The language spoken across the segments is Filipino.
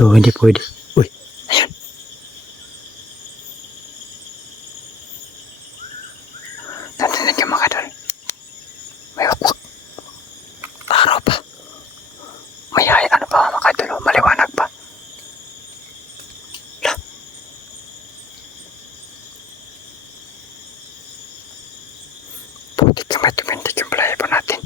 So, hindi pwede. Uy, ayun. Narinig yung mga kadol. May wakwak. Araw pa. May ano pa mga kadol. Maliwanag pa. La. Putik yung may tumindig yung balahibo natin.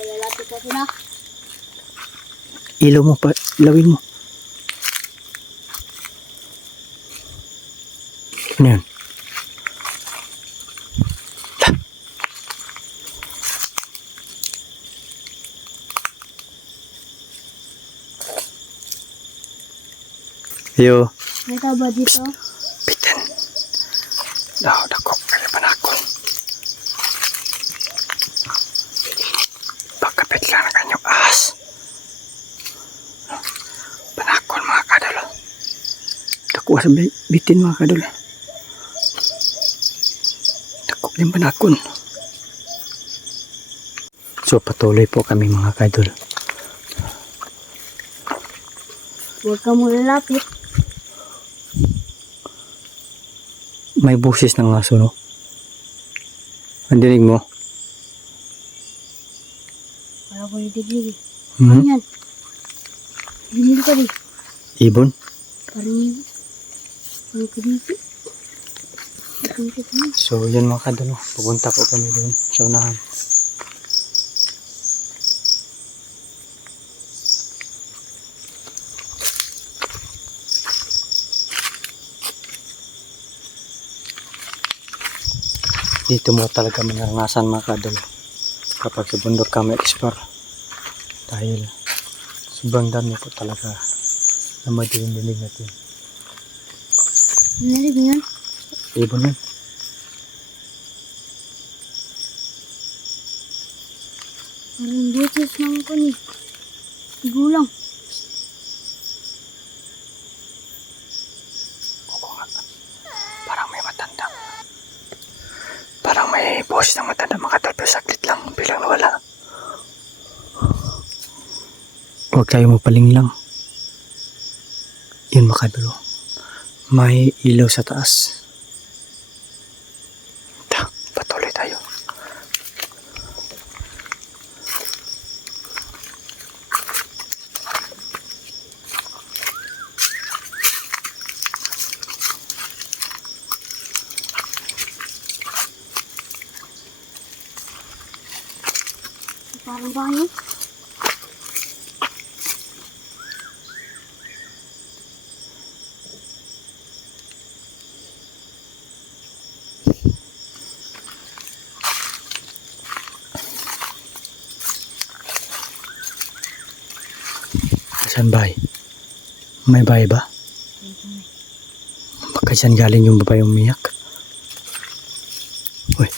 Lalapit kasi na. Ilaw mo pa. Ilawin mo. Ano yun? Yo. May tao ba dito? Bitin. Daw, dako. Kaya panakon. Pagkapit lang na kanyang ahas. Panakon mga kadol. Dako sa bitin mga kadol. Dako din panakon. So patuloy po kami mga kadol. Huwag ka mo lalapit. May busis ng aso, no? Ang dinig mo? Para ko nitidig. Hmm? Ano yan? Binil ka rin. Ibon? Parang ko dito. So yun mga kadol, pupunta po kami doon sa unahan. Dito mo talaga manaranasan mga kadol kapag sa bundok kami explore, dahil sobrang dami po talaga na madinig natin. Narinig mo yan? Ibon yun. Parang butis lang ko ni. Gulang. Oo nga. Parang may matanda. Parang may boses ng matanda mga kadol, pero saglit lang, bilang nawala. Huwag tayo mapaling lang. Yun mga kadol. May ilaw sa taas. Patuloy tayo. Parang bayo. Saan bahay? May bahay ba? Baka dyan galing yung babae umiyak. Uy.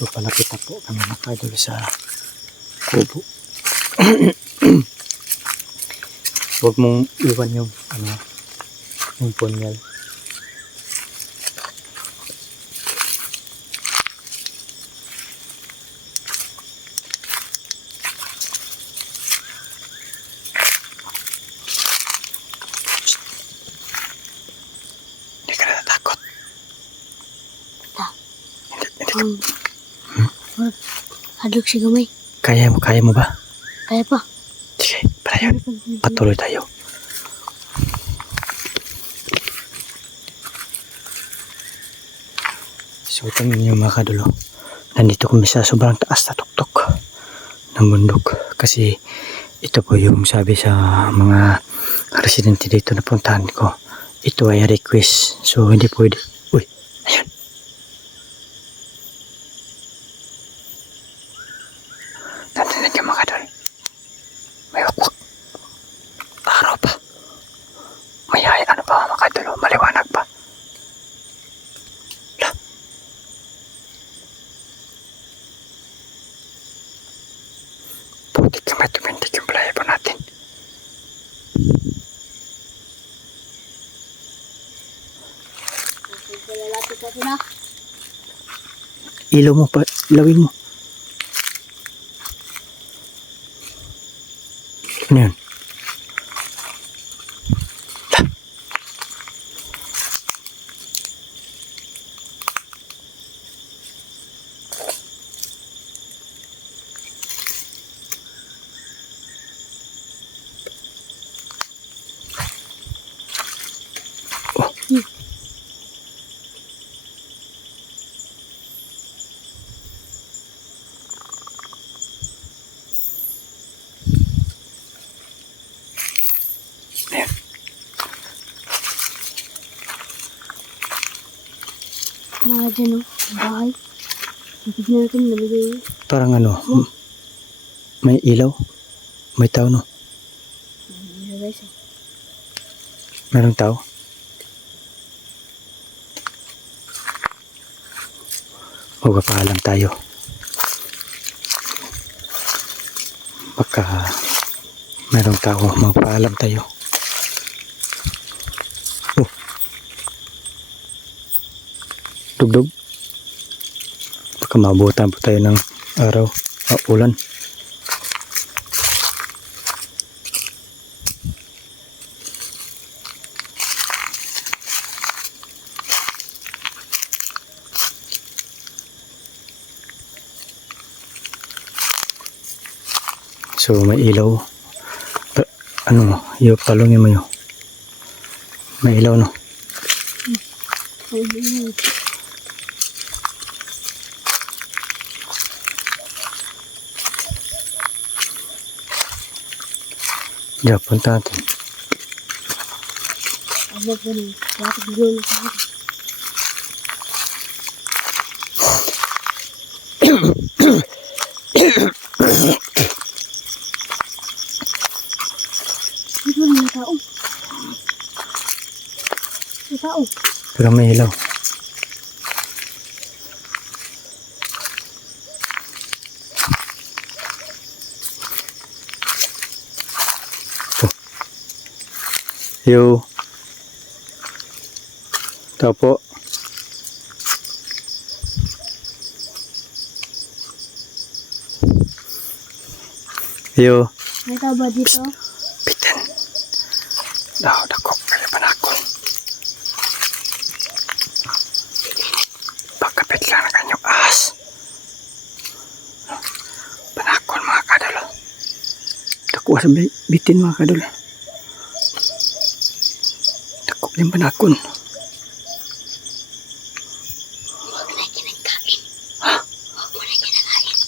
So palapit na po kami mga kadol sa kubo. Huwag mong iwan yung yung punyal. Hindi ka na natakot. Hindi ka. Hadlok si gamay. Kaya mo ba? Kaya pa. Sige, para yun. Patuloy tayo. So tingnan niyo mga kadulo. Nandito kami sa sobrang taas na tuktok ng bundok. Kasi ito po yung sabi sa mga residente dito na puntahan ko. Ito ay request. So hindi pwede. Uy, ayun. Narinig yung mga kadol. May wakwak. Araw pa. May ano pa mga kadol. Maliwanag pa. La. Putik na may tumindig yung balahibo natin. Lalapit natin na. Ilaw mo pa, ilawin mo. Ano yun? Ayan. Mga dyan o. Bahay. Tignan natin nalagay. Parang ano, may ilaw. May tao, no? Nalagay siya. Merong tao. Magpapaalam tayo. Baka merong tao, magpapaalam tayo. Dugdug. Baka mabutan po tayo ng araw o ulan. So may ilaw. Ano, yung talongin mo yun. May ilaw, no? Ay, ay. Diyan, punta natin. Ano ba rin? Bakit gulo sa akin? Dito na may tao. May tao. Pero may ilaw. Yo. Tao po. Yo. May tao ba dito? Bitin. Daw, dako. Kaya panakon. Pagkapit lang na kanyang ahas. Panakon mga kadalo. Dako sa bitin mga kadalo. Dako yung panakon. Huwag na kinagkain. Ha? Huwag mo na kinakain.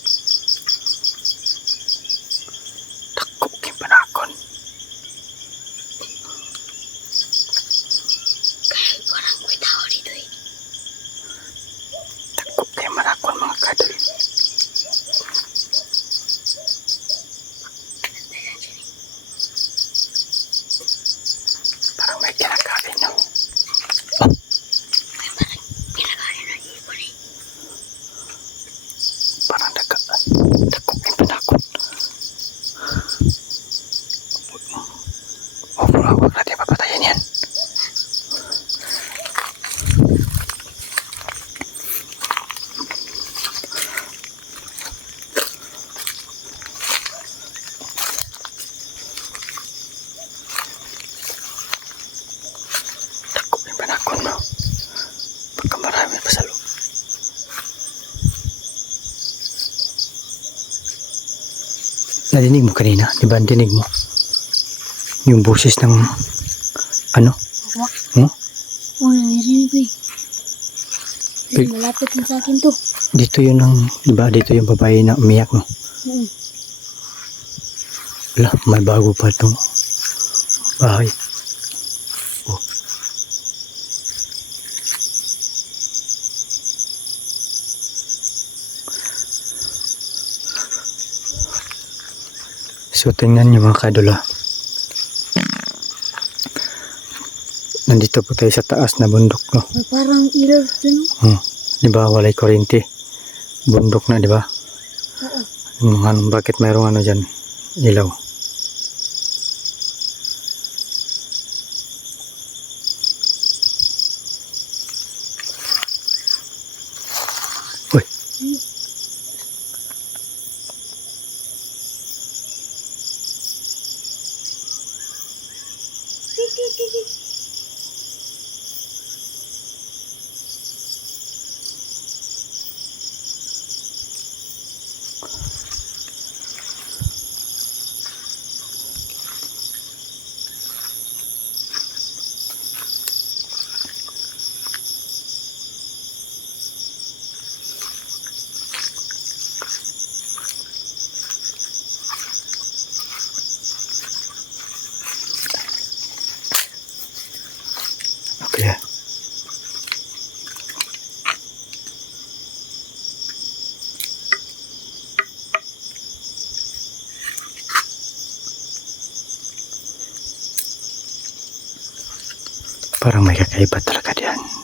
Dako yung panakon. Kaya parang may tao dito eh. Dako yung panakon mga kadalo. Parang may kinakain, no? Kinakain ng ibon eh. Parang dako yung panakon. Huwag natin papatayin yan. Dako yung panakon mo. Pagka marami pa sa loob. Nadinig mo kanina? Di ba dinig mo? Yung boses ng ano? Wak. Hmm? Oo, nangyarinig ko eh. Pig- Malapit lang sa akin to. Dito yun ang, di ba? Dito yung babae na umiyak, no? Oo. Wala, may bago pa itong bahay. Oh. So, tingnan nyo mga kadula. Nandito po tayo sa taas na bundok, no? May parang ilaw dyan oh. Di ba, walay kuryente. Bundok na, di ba? Oo. Bakit mayroong ano dyan? Ilaw. Uy. Okay. Parang may kakaiba talaga diyan.